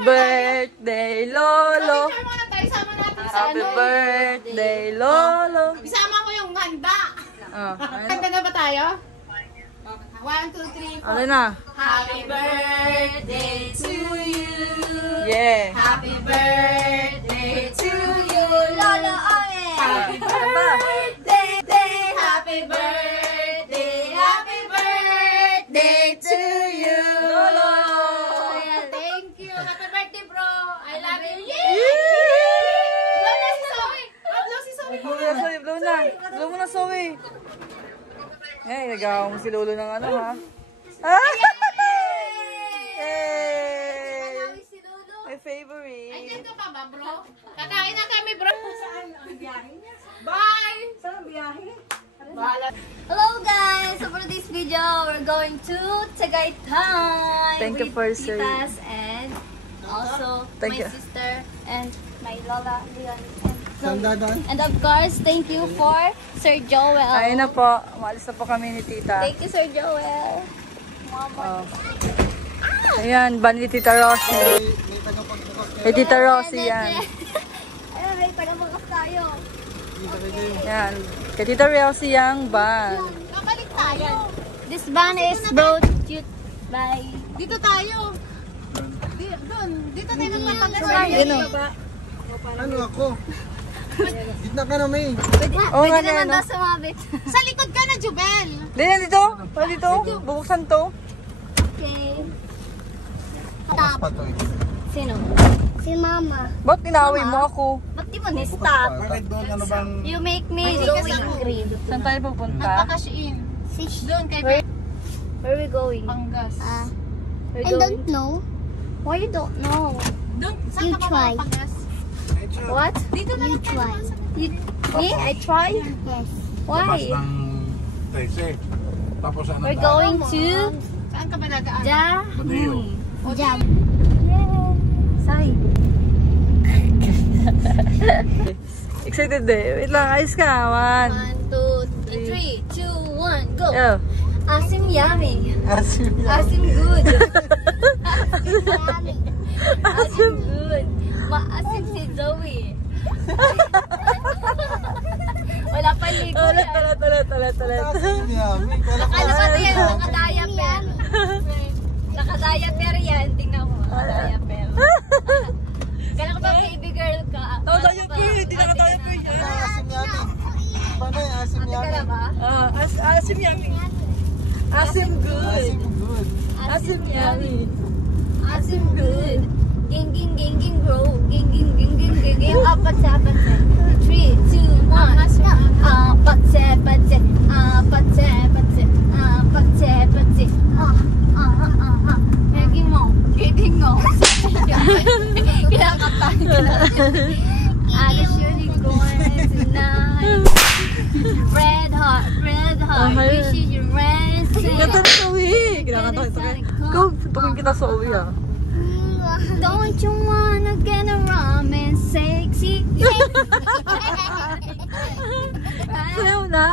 birthday, Lolo. Happy birthday, Lolo. Isama mo yung handa. Handa na ba tayo? 1, 2, 3, 4. Ano na? Happy birthday to you. Yeah. Happy birthday to you, Lolo Oe. Happy birthday, happy birthday, happy birthday to you, Lolo. Thank you. Happy birthday, bro. I love you. Lola, si Zoe. Blow si Zoe. Blow na, Zoe. Blow na. Blow mo na, Zoe. Eh, nagawa mo si Lolo ng ano, ha? Yay! My favorite. Ay, dito pa ba, bro? Kakain na kami, bro. Saan ang biyahe niya? Bye! Saan ang biyahe? Hello guys! So for this video, we're going to Tagaytay. Thank you for sharing. And also Thank my you. sister and my Lola, Leon, and of course, thank you for Sir Joel. Ayun na po. Umalis na po kami ni Tita. Thank you, Sir Joel. Mama. Ayan, ban ni Tita Rosie. Eh, Tita Rosie yan. Ayun, may panabakas tayo. Yan. Kay Tita Rosie yung ban. Kapalik tayo. This van is brought to you by... Dito tayo. Doon. Dito tayo nagpapagas. Ano ako? Gitna ka na, May. Pwede, Oo nga pwede naman na, daw sumabit. Sa likod ka na, Jubel. Dito. Dito. Bubuksan to. Okay. Bukas pa to eh. Sino? Si Mama. Ba't inaway mo ako? Ba't di mo ni-stop? Bakit doon ano bang... You make me going green. Saan tayo pupunta? Nagpakasyin. Doon kay Where are we going? Panggas. We're I going... don't know. Why you don't know? Doon, saan You ka try. ba Panggas? What? Dito na You lang try. You... Me? I try? Yes. Labas Why? ng 13. Tapos ano We're going to... Saan ka ba nagaan? Badeo. Jam. Say. Excited eh. Wait lang. Ayos ka. 1, 2, 3, 2, 1, go! Yo. Asim yummy. Asim. Asim good. Yummy. Asim good. Maasim si Zoe. Wala pa ligo yan. Ulit. Yummy. Ano ba ito yan? Nakadiaper. Nakadiaper yan. Tingnan mo. Nakadiaper. Kala ko ba baby girl ka? Nakadiaper. Hindi nakadiaper yan. Asim yummy. Paano yung asim Ate ka na yummy? ba? Asim yummy. Asim good. Asim good. Asim yummy. Asim good. Ging ging ging ging bro. Ging ging ging ging ging ging. Apat sa. 3, 2, 1. Apat sa. Maging mo. Kidding mo. Kinakatan ka na. Alice surely going tonight. Red hot. This is your red Ganda na sa uwi. Kinakanta kita. Go. Tukin kita sa uwi ah. Don't you wanna get a ramen sexy? Sayaw na.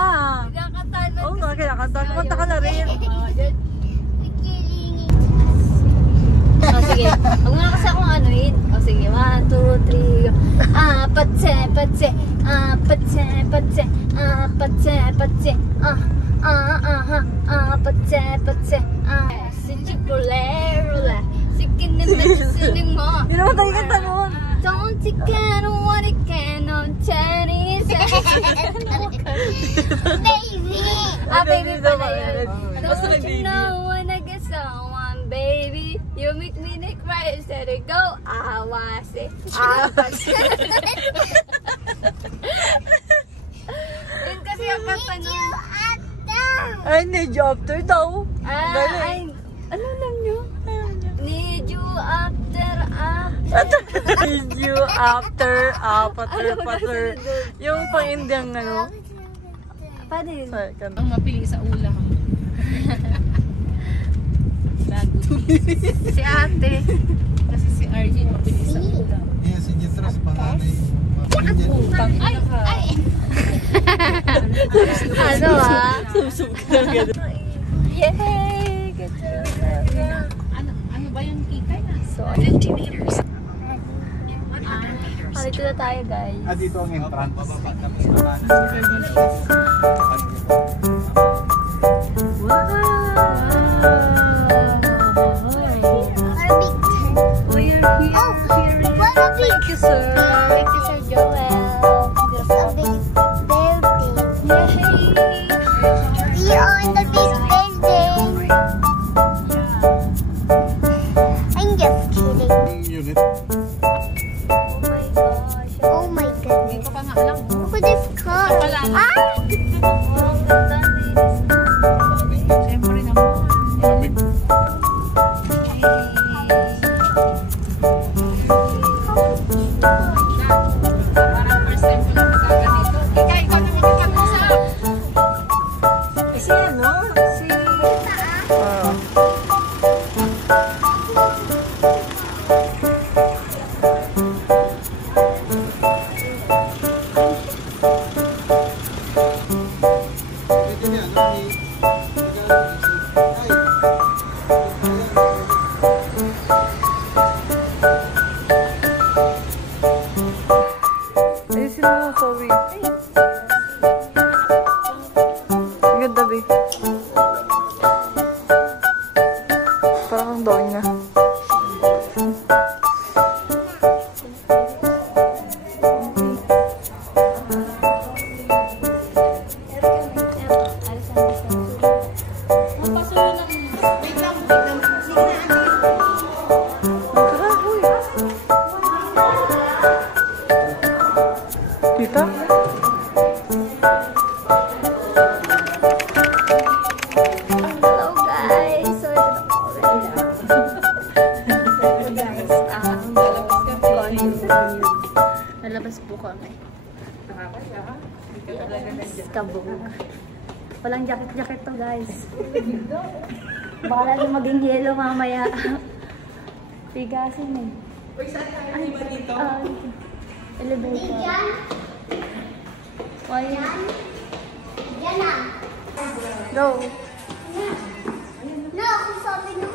Kinakanta na. Oo nga, kinakanta. Kumanta ka na rin. Sige. Huwag mo na kasi akong anuin. Sige. 1, 2, 3. Patse. Patse. Si Chicolero. Si kinimesinig mo. Hindi naman tayo kanta nun. Don't you get what it can on Chinese? Baby. Baby pala yun. Basta Don't nag-baby. you know when I get someone, baby? You make me cry instead of go. Awase. Yun kasi ang kanta nun. I need you after daw. Ano lang nyo? Need you after. Need you after, pater. Yung pang-Indiang ano. Paano yun? Sorry, kanta. Ang mapili sa ulam. Si ate. Kasi si RJ mapili sa ulam. Yes, si Jethro, si panganay. Ay! Ano ah? Yay! Good job. Ano ba yung kikay na? So, 50 meters. Dito na tayo, guys. Ah, dito ang entrance. Thank you, sir. Thank you, Sir Joel. It's a big building. Yay! We are in the big building. I'm just kidding. Unit. Oh my goodness. Look at this car. Ah! Lamig. Ayusin mo, Zoe. Ang ganda, be. Parang ang doon niya. Tita? Hello, guys. So, nalabas po kami. Yes, kabog. Walang jacket-jacket to, guys. Baka lalo maging yellow mamaya. Pigasin eh. Ay, elevator. Why? Yan na. Go! No, ako sabi no.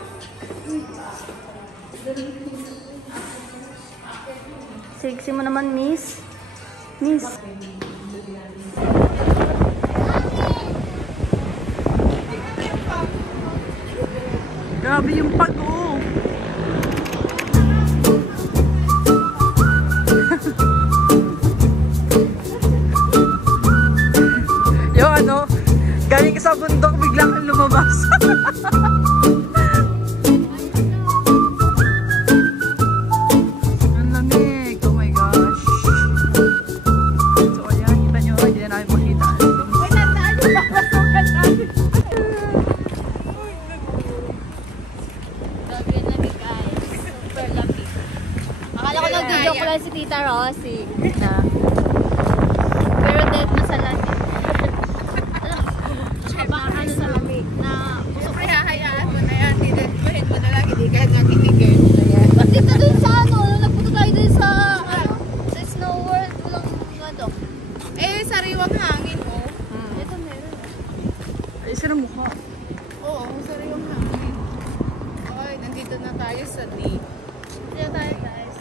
Sexy mo naman, miss. Miss. Grabe yung pag-o! Yung ano, galing ka sa bundok, bigla kang lumabas. Ang lamig, oh my gosh. So ayan, kita nyo, hindi na namin makita. Grabe yung lamig, guys. Super lamig. Akala ko nag-joke lang si Tita Rosie. Na. Pero dead na sa lamig. Ano sa lamig? Na. Siyempre, hahayaan mo na yan. Tinuhin mo na lang. Hindi ka nga kitigil. Ba't dito dun sa ano? Nagpunta tayo dun sa sa Snow World. Walang ano. Eh, sariwang hangin mo. Ito meron. Ay, sino mukha? Oo, sariwang hangin. Okay, nandito na tayo sa D. Dito tayo, guys.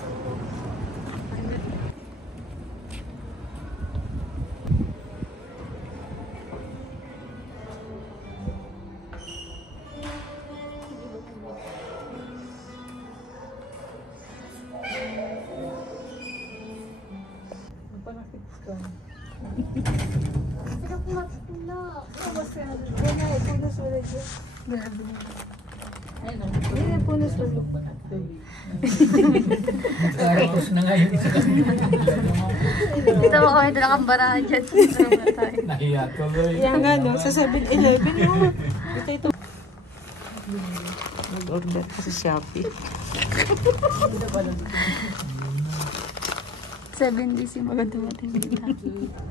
So, sarap magtulog. Tapos na nga yung isa kasi. Dito mo kami nakambarahan dyan. Nahiya tuloy. Yan nga, no? Sa 7-Eleven, no? Nag-order ko sa Shopee. 7 days yung mga dumating dito.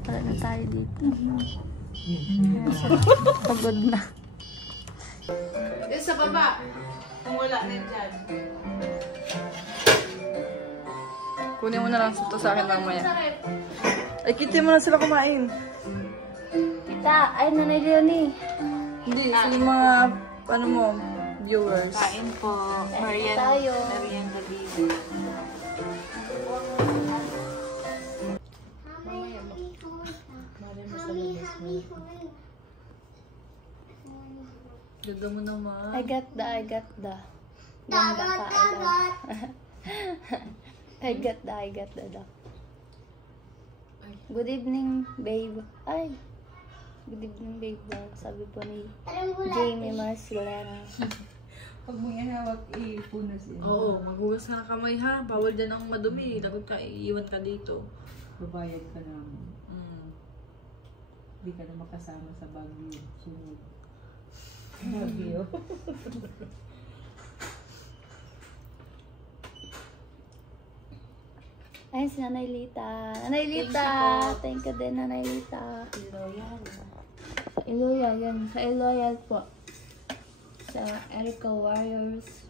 Wala na tayo dito. Pagod na. Yung sa baba. Kung wala na dyan. Kunin mo na lang ito sa akin mamaya. Ay, kitin mo na sila kumain. Kita, ay nanay Leonie. Hindi, sila mga, ano mo, viewers. Kain po. Tayo. Merienda baby. Ganda mo naman. I got the. Ganda ka, I got the. Good evening, babe. Ay. Good evening, babe. Sabi po ni Jamie Marcelana. Pag mo ihawak, ipunas yun. Oo, maghugas ka ng kamay ha. Bawal dyan ang madumi. Dapat ka, iiwan ka dito. Babayad ka namin. Hindi ka na makasama sa Baguio. Sunod. Baguio. Ay, si Nanay Lita. Nanay Lita! Thank you din, Nanay Lita. Loyal. Sa Iloyal, yan. Sa Iloyal po. Sa Erica Warriors.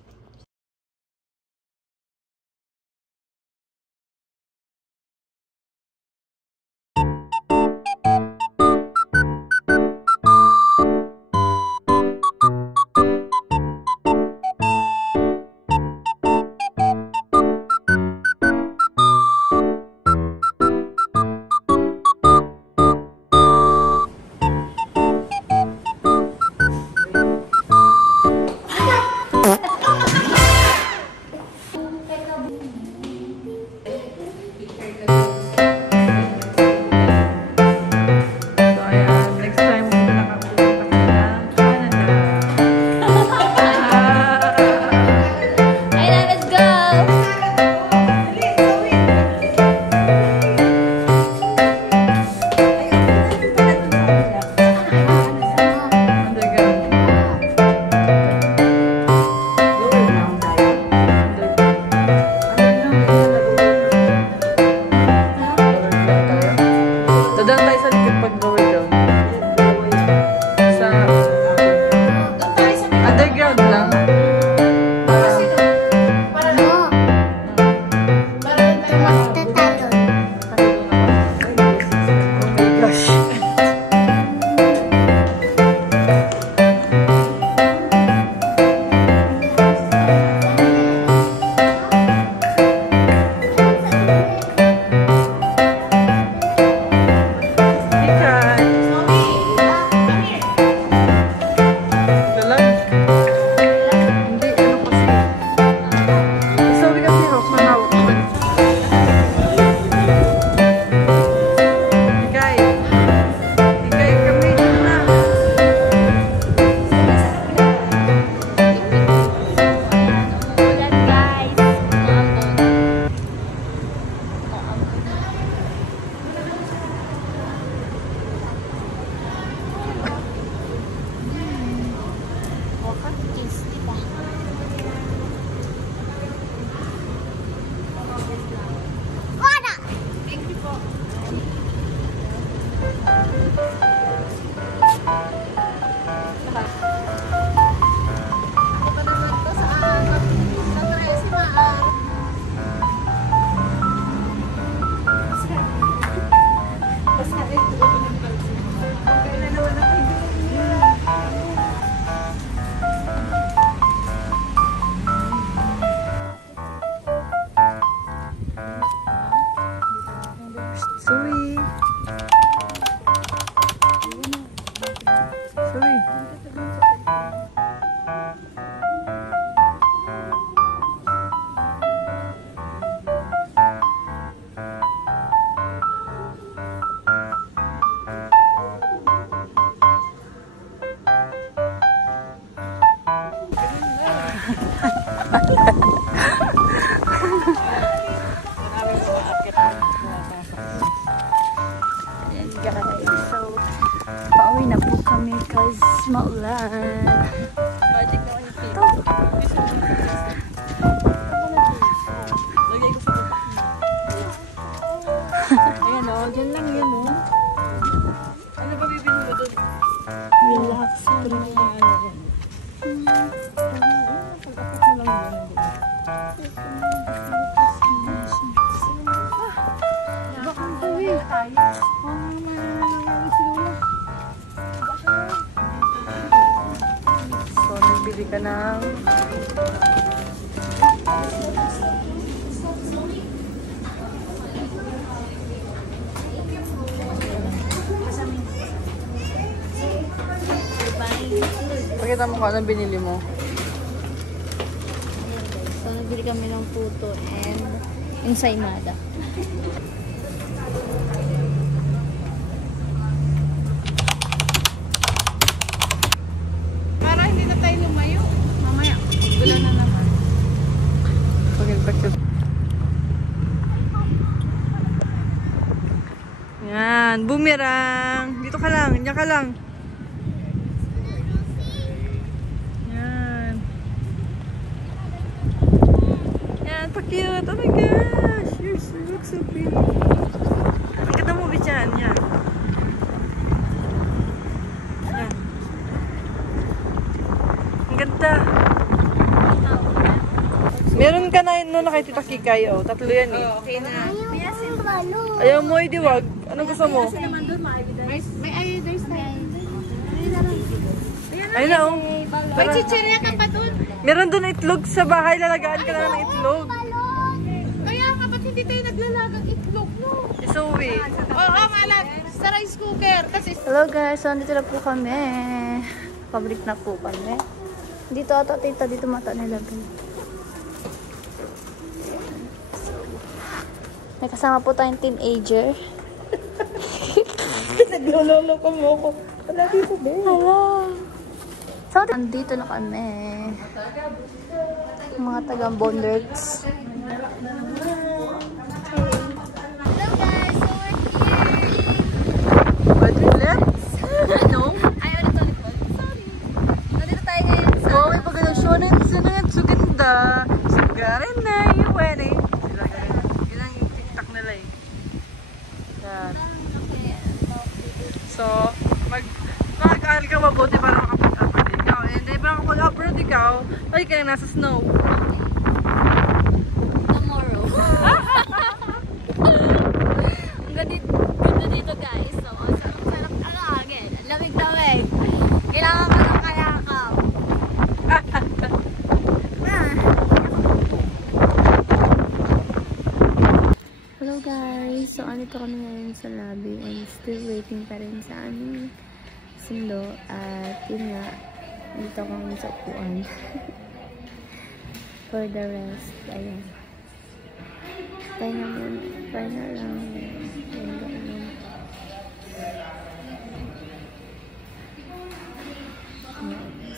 Ayan guys, so pauwi na po kami cause maulan. Magic na yung tip. Ayan o, dyan lang yan o. Ano ba bibili mo doon? Relax Pakita mo kung anong binili mo. So, nabili kami ng puto and ensaymada. Para hindi na tayo lumayo. Mamaya, gulo na naman. Pagkit. Yan, boomerang. Dito ka lang, diyan ka lang. Yan. Yan, pa-cute. Oh my gosh, you look so pretty. Ang ganda mo, Bichan. Yan. Yan. Ang ganda. Meron ka na yun na kay Tita Kikay. Oh, tatlo yan eh. Okay na. Ayaw mo, idiwag. Anong gusto mo? May there's na. Ayun na, oh. May chichirya ka pa dun. Meron doon itlog sa bahay. Lalagaan ka na ng itlog. Kaya ka, ba't hindi tayo naglalagang itlog, no? Isuwi. Oo, malat. Sa rice cooker. Kasi Hello guys, so nandito na po kami. Pabrik na po kami. Dito ata tita, dito mata nilagay. May kasama po tayong teenager. Naglololo ko mo ako. Palagi ko, be. Hello. So, nandito na kami. Mga tagang Bonderts. Hello guys, so we're here. What you left? Ano? Ay, ulit. Sorry. Nandito tayo ngayon sa... Oh, may pagkano shonen sunod. Suganda. Sugarin na yung wedding. Sila ganun. Yun ang TikTok nila eh. Yan. So, mag-aaral ka mabuti para makapag-abroad ikaw. And then, para makapag-abroad ikaw, ay ka na nasa snow. Tomorrow. Ang ganda dito guys. So, sarap ang agad. Lamig-lamig. Kailangan ko ng kayakap. Hello guys. So, andito kami ngayon sa lobby and still waiting pa rin sa aming sundo. At yun nga, dito kami sa upuan. For the rest, ayan. Tayo na lang.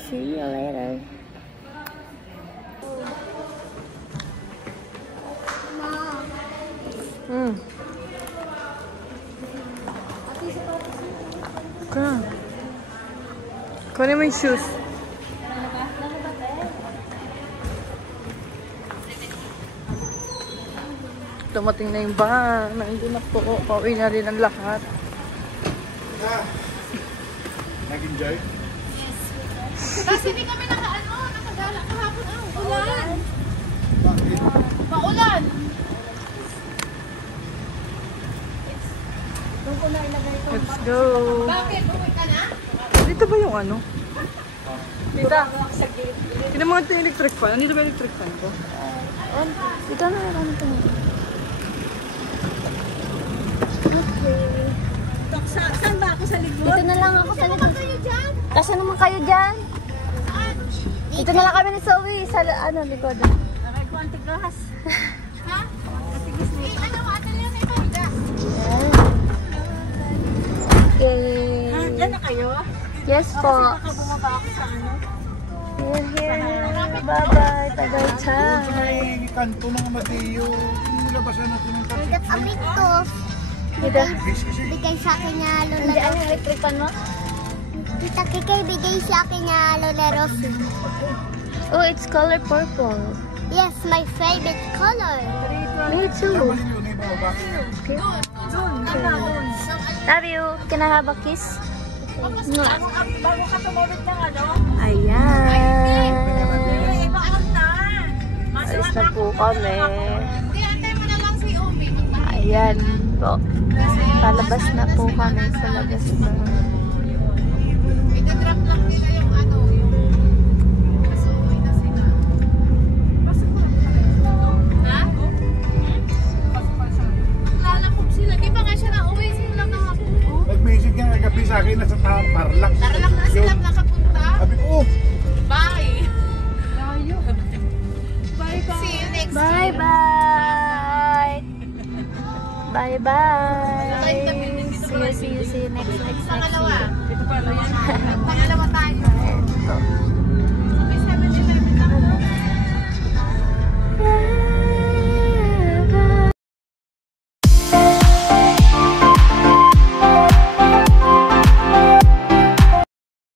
See you later. Kunin mo yung shoes. Dumating na yung van. Nandun na po. Pauwi na rin ang lahat. Nag-enjoy? kasi hindi kami nakagala kahapon. Ulan. Bakit? Paulan. Let's go. Bakit? Uwi ka na? Dito ba yung ano? Tita. Tinan mo ito yung electric fan. Nandito ba yung electric fan ko? Dito na lang ito. Saan ba ako sa likod? Dito na lang ako sa likod. Kayo dyan? Kasi naman kayo dyan. Dito na lang kami ni Zoe sa likod. Okay, konti gas. Ha? Katigis na ito. Ano, ate lang may panggas. Okay. Diyan na kayo? Yes po. Baka bumaba ako sa ano. We're here. Bye-bye. Tagaytay. Ay, kanto ng Mateo. Nilabasan natin ng Bigat amit ko. Dito. Bigay sa akin niya Lola Hindi, ano yung electric fan mo? Tita Kikay, bigay sa akin niya Lola Rossi. Oh, it's color purple. Yes, my favorite color. Me too. Okay. Love you. Can I have a kiss? Mwah. Bago ka tumawid ng ano? Ayan. Iba out na. Alis na po kami. Hindi, antay mo na lang si Omi. Ayan po. Palabas na po kami sa labas na. Ita-drop lang nila yung ano, yung kasuwi na sila. Pasok ko lang. Ha? Lalakog sila. Di ba nga siya na uwi sila kahapon? Nag-message nga kagabi sa akin nasa Tarlac. Tarlac na sila nakapunta. Sabi ko, oh, Bye-bye! See you next year. Pangalawa tayo. Ito.